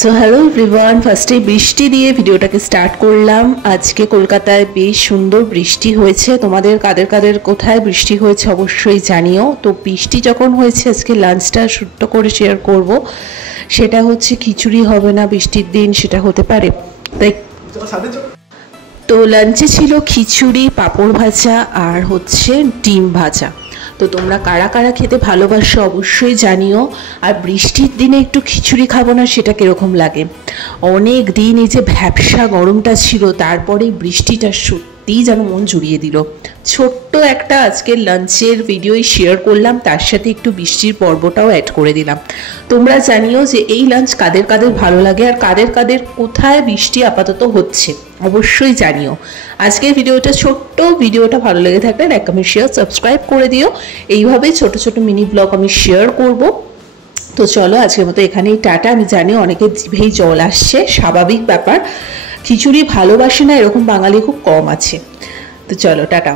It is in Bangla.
সো হ্যালো এভরিওয়ান, ফার্স্টে বৃষ্টি দিয়ে ভিডিওটাকে স্টার্ট করলাম। আজকে কলকাতায় বেশ সুন্দর বৃষ্টি হয়েছে। তোমাদের কাদের কাদের কোথায় বৃষ্টি হয়েছে অবশ্যই জানিও। তো বৃষ্টি যখন হয়েছে আজকে লাঞ্চটা ছোট্ট করে শেয়ার করব। সেটা হচ্ছে খিচুড়ি হবে না বৃষ্টির দিন, সেটা হতে পারে তাই। তো লাঞ্চে ছিল খিচুড়ি, পাঁপড় ভাজা আর হচ্ছে ডিম ভাজা। তো তোমরা কারা কারা খেতে ভালোবাসো অবশ্যই জানিও। আর বৃষ্টির দিনে একটু খিচুড়ি খাবো না, সেটা কীরকম লাগে। অনেক দিন এই যে ভ্যাপসা গরমটা ছিল, তারপরে বৃষ্টিটা সত্যিই যেন মন জুড়িয়ে দিল। ছোট্ট একটা আজকের লাঞ্চের ভিডিওই শেয়ার করলাম, তার সাথে একটু বৃষ্টির পর্বটাও অ্যাড করে দিলাম। তোমরা জানিও যে এই লাঞ্চ কাদের কাদের ভালো লাগে আর কাদের কাদের কোথায় বৃষ্টি আপাতত হচ্ছে অবশ্যই জানিও। আজকের ভিডিওটা ভালো লেগে থাকলে লাইক কমেন্ট শেয়ার সাবস্ক্রাইব করে দিও। এইভাবেই ছোট ছোট মিনি ব্লগ আমি শেয়ার করব। তো চলো আজকের মতো এখানেই টাটা। আমি জানি অনেকের জিভেই জল আসছে, স্বাভাবিক ব্যাপার। খিচুড়ি ভালোবাসে না এরকম বাঙালি খুব কম আছে। তো চলো টাটা।